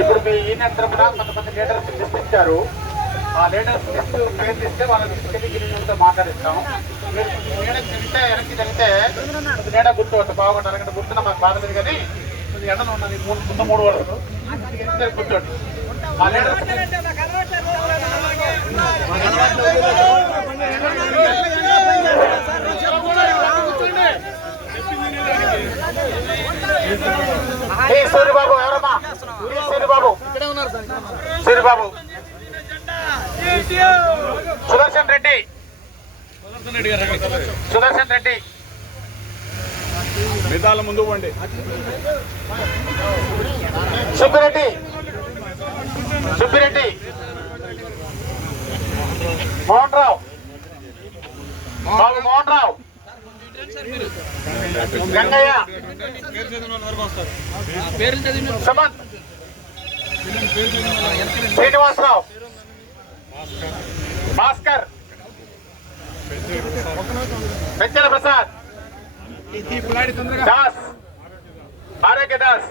ఇప్పుడు మీ ఈయన తరపున కొంతమంది లీడర్స్ లిస్ట్ ఇచ్చారు. ఆ లీడర్స్ లిస్ట్ పేరు ఇస్తే వాళ్ళ లిస్ట్తో మాట్లాడిస్తాం. మీరు నీడకి తిరిగితే వెనక్కి తిరిగితే నీడ కూర్చోవచ్చు. బాగుంటుంది. అరగంట కూర్చున్నా మాకు బాధ లేదు. కానీ ఎండలో ఉన్నది ముందు 3 వరకు కూర్చోండి. ఆ లీడర్స్ సూర్యబాబు ఎవరమ్మా? సూర్యబాబు సూర్యబాబు సుదర్శన్ రెడ్డి మిగతాల ముందు పోండి. సుబ్బిరెడ్డి మోహన్ రావు గంగయ్య సుమంత్ శ్రీనివాసరావు భాస్కర్ పెంచల ప్రసాద్ దాస్ ఆరోగ్య దాస్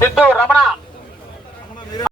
సిద్ధు రమణ